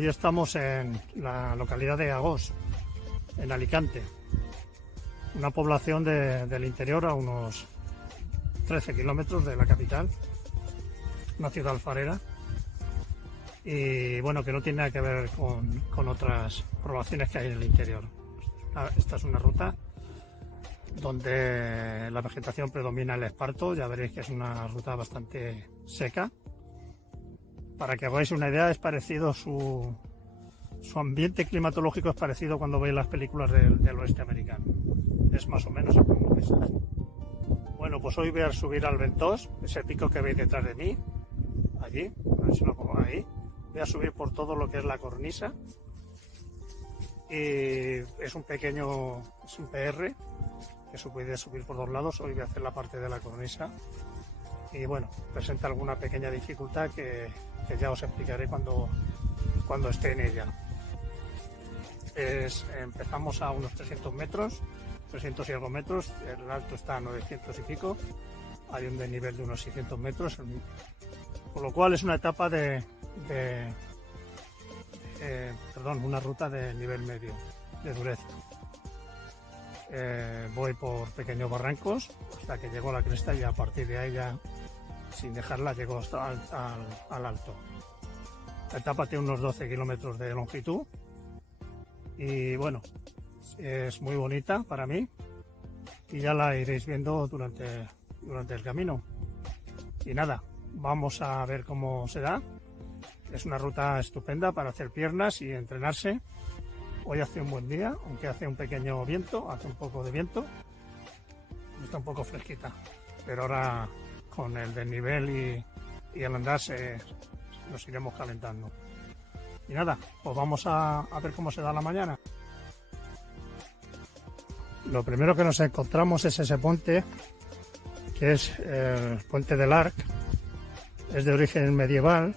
Hoy estamos en la localidad de Agós, en Alicante, una población del interior a unos 13 kilómetros de la capital, una ciudad alfarera, y bueno, que no tiene nada que ver con otras poblaciones que hay en el interior. Esta es una ruta donde la vegetación predomina el esparto. Ya veréis que es una ruta bastante seca. Para que hagáis una idea, es parecido su ambiente climatológico es parecido cuando veis las películas del oeste americano. Es más o menos como es. Bueno, pues hoy voy a subir al Ventós, ese pico que veis detrás de mí, allí, a ver si lo pongo ahí. Voy a subir por todo lo que es la cornisa. Y es un PR que se puede subir por dos lados. Hoy voy a hacer la parte de la cornisa. Y bueno, presenta alguna pequeña dificultad que ya os explicaré cuando esté en ella. Empezamos a unos 300 metros, 300 y algo metros, el alto está a 900 y pico, hay un desnivel de unos 600 metros, con lo cual es una etapa una ruta de nivel medio, de dureza. Voy por pequeños barrancos hasta que llego a la cresta y a partir de ahí ya, sin dejarla, llego hasta al alto. La etapa tiene unos 12 kilómetros de longitud y bueno, es muy bonita para mí y ya la iréis viendo durante el camino. Y nada, vamos a ver cómo se da. Es una ruta estupenda para hacer piernas y entrenarse. Hoy hace un buen día, aunque hace un pequeño viento, hace un poco de viento, está un poco fresquita, pero ahora con el desnivel y el andar nos iremos calentando. Y nada, pues vamos a ver cómo se da la mañana. Lo primero que nos encontramos es ese puente, que es el puente del Arc. Es de origen medieval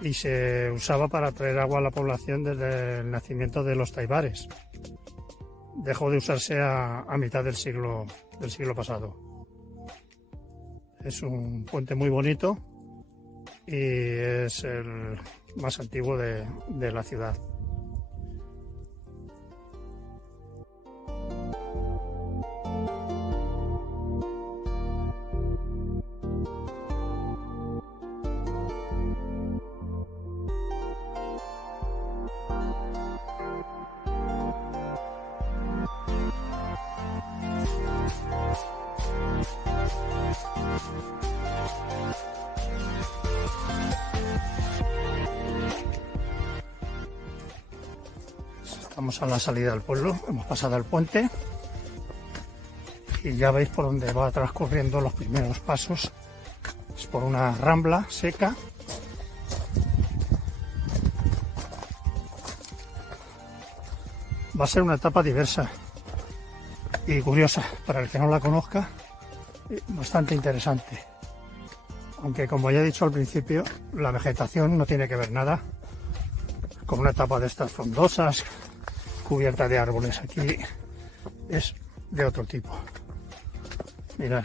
y se usaba para traer agua a la población desde el nacimiento de los taibares. Dejó de usarse a mitad del siglo pasado. Es un puente muy bonito y es el más antiguo de la ciudad. Estamos a la salida del pueblo, hemos pasado el puente y ya veis por donde va transcurriendo los primeros pasos. Es por una rambla seca. Va a ser una etapa diversa y curiosa para el que no la conozca, bastante interesante. Aunque, como ya he dicho al principio, la vegetación no tiene que ver nada con una etapa de estas frondosas, cubierta de árboles. Aquí es de otro tipo. Mirad,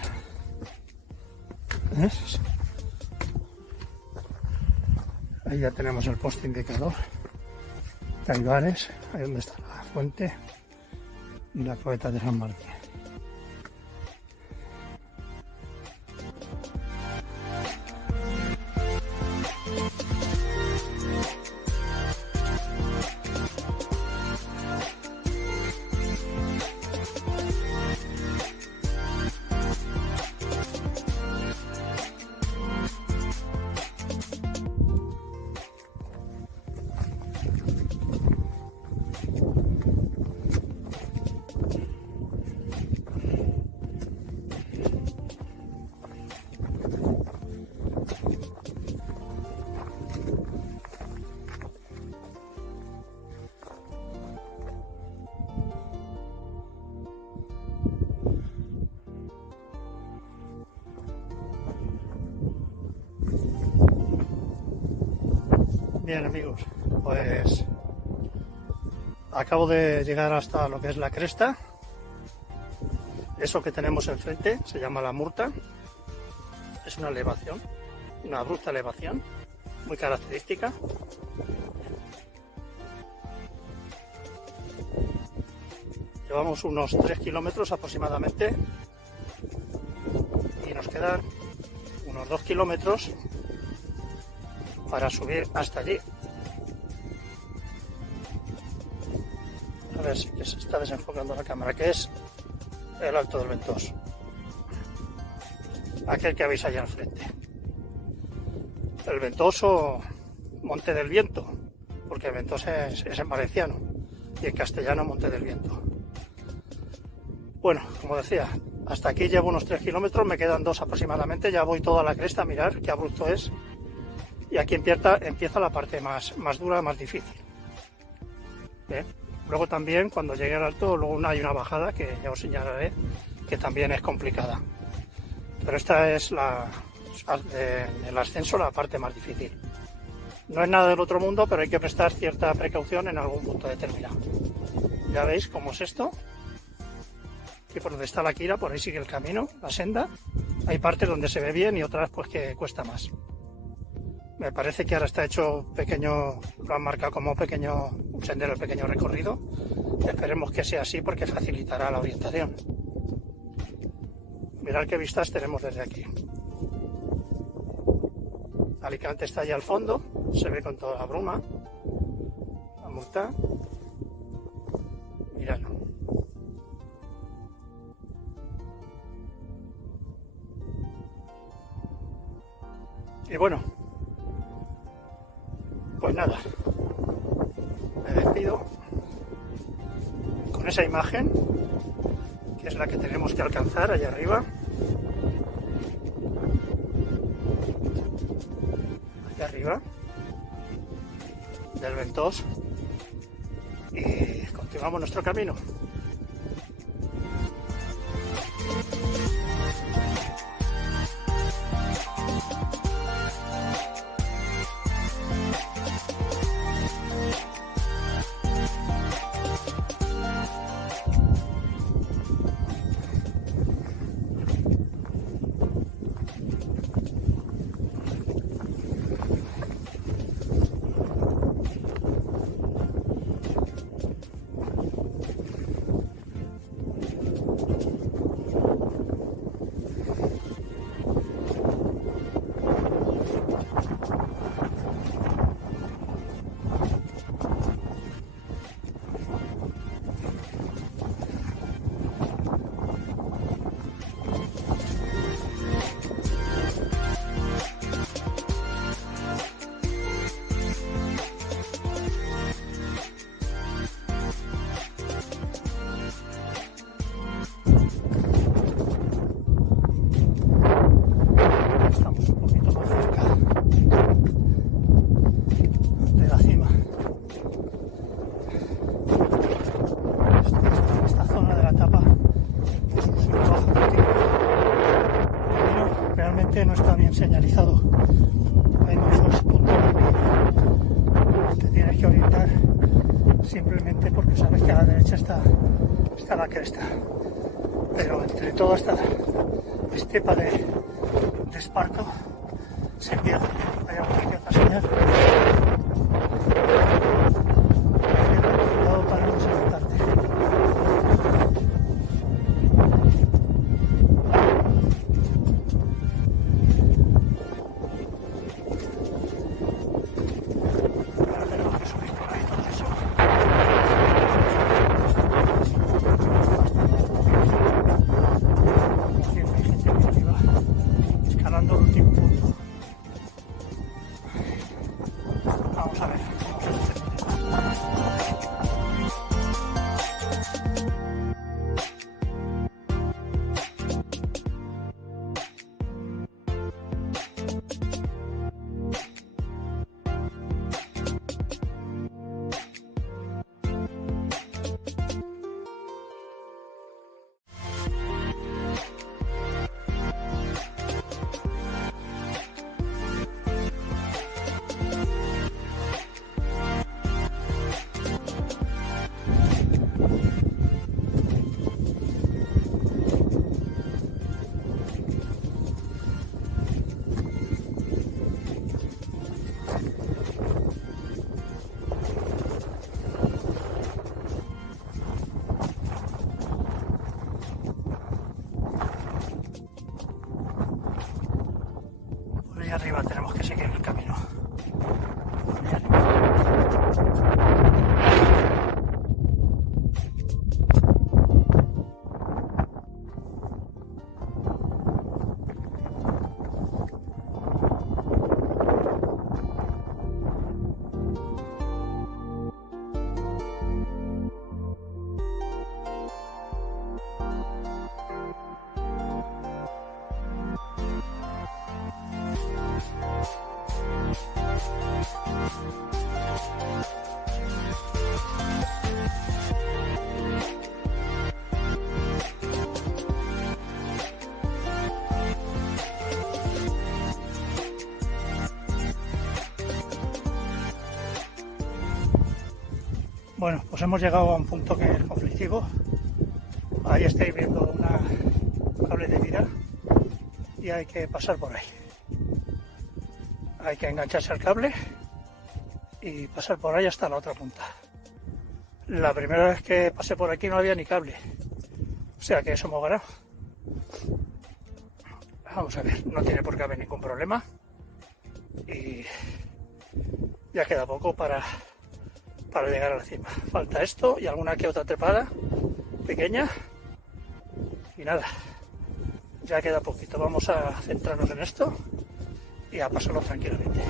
¿ves? Ahí ya tenemos el poste indicador. Taibares, ahí donde está la fuente y la cloeta de San Martín. Bien, amigos, pues acabo de llegar hasta lo que es la cresta. Eso que tenemos enfrente se llama la Murta. Es una elevación, una abrupta elevación muy característica. Llevamos unos 3 kilómetros aproximadamente y nos quedan unos 2 kilómetros para subir hasta allí. A ver si se está desenfocando la cámara, que es el Alto del Ventós, aquel que veis allá al frente. El Ventoso Monte del Viento, porque el Ventós es en valenciano y en castellano Monte del Viento. Bueno, como decía, hasta aquí llevo unos 3 kilómetros, me quedan 2 aproximadamente, ya voy toda la cresta, mirad qué abrupto es. Y aquí empieza la parte más dura, más difícil. Luego también, cuando llegue al alto, luego hay una bajada que ya os señalaré, que también es complicada. Pero esta es el ascenso, la parte más difícil. No es nada del otro mundo, pero hay que prestar cierta precaución en algún punto determinado. Ya veis cómo es esto. Y por donde está la Quira, por ahí sigue el camino, la senda. Hay partes donde se ve bien y otras pues que cuesta más. Me parece que ahora está hecho pequeño, lo han marcado como un sendero, pequeño recorrido. Esperemos que sea así porque facilitará la orientación. Mirad qué vistas tenemos desde aquí. Alicante está allá al fondo, se ve con toda la bruma. La multa. Miradlo. Y bueno, pues nada, me despido con esa imagen, que es la que tenemos que alcanzar allá arriba. Allá arriba del Ventós, y continuamos nuestro camino. No está bien señalizado, hay muchos puntos donde te tienes que orientar simplemente porque sabes que a la derecha está la cresta, pero entre toda esta estepa de esparto se pierde. Hay alguna que otra señal, cuidado para no saltarte. Bueno, pues hemos llegado a un punto que es conflictivo. Ahí estáis viendo una cable de vida y hay que pasar por ahí. Hay que engancharse al cable y pasar por ahí hasta la otra punta. La primera vez que pasé por aquí no había ni cable, o sea que eso me ganado. Vamos a ver, no tiene por qué haber ningún problema y ya queda poco para llegar a la cima. Falta esto y alguna que otra trepada pequeña y nada, ya queda poquito. Vamos a centrarnos en esto y a pasarlo tranquilamente.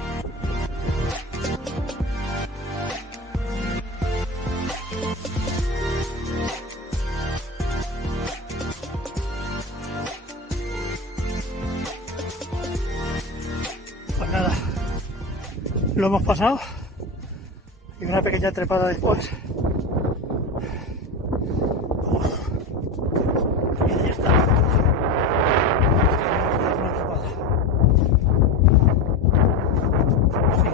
Pues nada, lo hemos pasado y una pequeña trepada después. Y ahí está. Una trepada. En fin,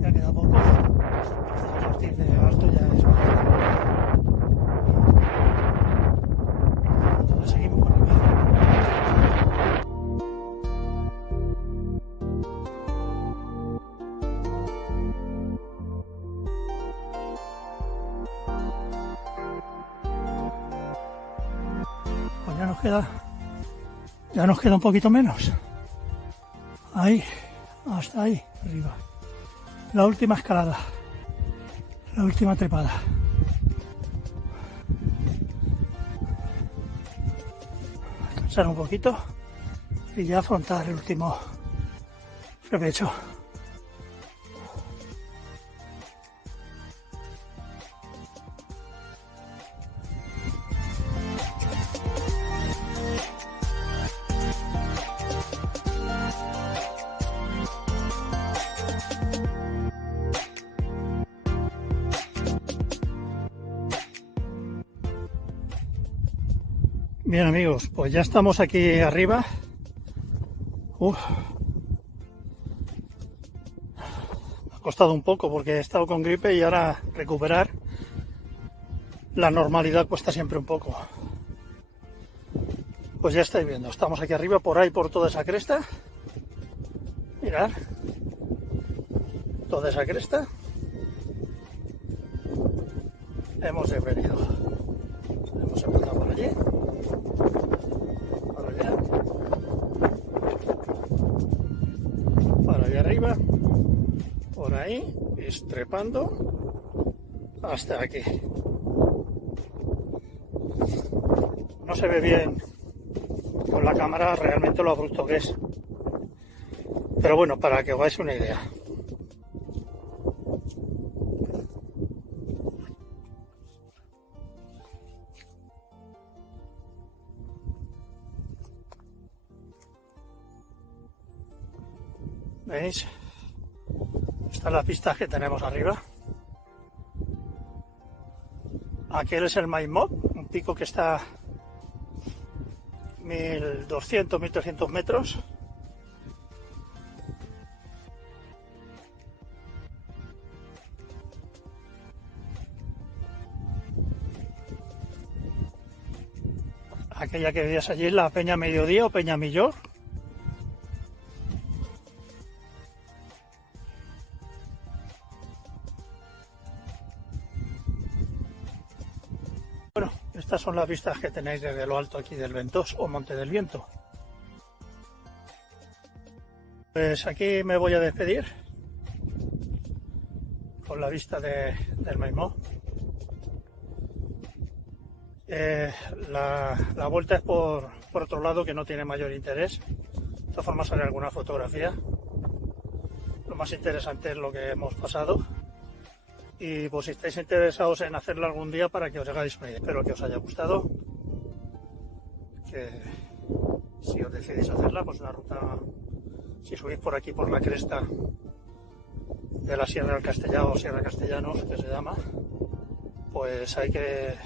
ya queda poco. A partir de alto ya es más. Seguimos por arriba. Pues ya nos queda un poquito menos. Ahí, hasta ahí, arriba. La última escalada, la última trepada. Descansar un poquito y ya afrontar el último repecho. Bien amigos, pues ya estamos aquí arriba. Me ha costado un poco porque he estado con gripe y ahora recuperar la normalidad cuesta siempre un poco. Pues ya estáis viendo, estamos aquí arriba, por ahí, por toda esa cresta. Mirad, toda esa cresta. Hemos venido. Hemos empezado por allí. Para allá arriba, por ahí, estrepando hasta aquí. No se ve bien con la cámara realmente lo abrupto que es, pero bueno, para que os hagáis una idea. ¿Veis? Están las pistas que tenemos arriba. Aquel es el Maimop, un pico que está 1200, 1300 metros. Aquella que veías allí es la Peña Mediodía o Peña Millor. Bueno, estas son las vistas que tenéis desde lo alto aquí del Ventós o Monte del Viento. Pues aquí me voy a despedir con la vista del Maimó. La vuelta es por otro lado, que no tiene mayor interés. De todas formas haré alguna fotografía. Lo más interesante es lo que hemos pasado. Y pues si estáis interesados en hacerlo algún día, para que os hagáis una idea. Espero que os haya gustado. Que si os decidís hacerla, pues la ruta, si subís por aquí por la cresta de la Sierra del Castellano o Sierra Castellanos, que se llama, pues hay que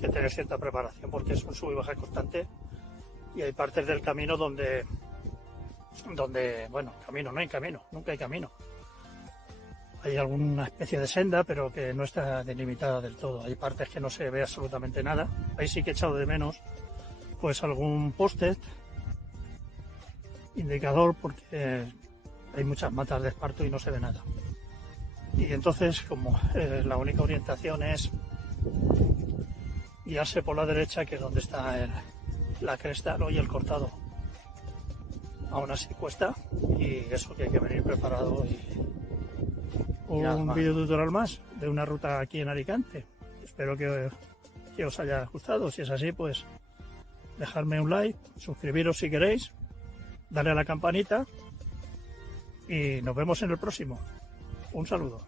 tener cierta preparación, porque es un sub y baja constante y hay partes del camino donde bueno, camino, no hay camino, nunca hay camino. Hay alguna especie de senda, pero que no está delimitada del todo. Hay partes que no se ve absolutamente nada. Ahí sí que he echado de menos pues algún post-it indicador, porque hay muchas matas de esparto y no se ve nada. Y entonces, como la única orientación es guiarse por la derecha, que es donde está la cresta, ¿no? Y el cortado. Aún así cuesta, y eso que hay que venir preparado. Y un vídeo tutorial más de una ruta aquí en Alicante. Espero que os haya gustado. Si es así, pues dejadme un like, suscribiros si queréis, darle a la campanita y nos vemos en el próximo. Un saludo.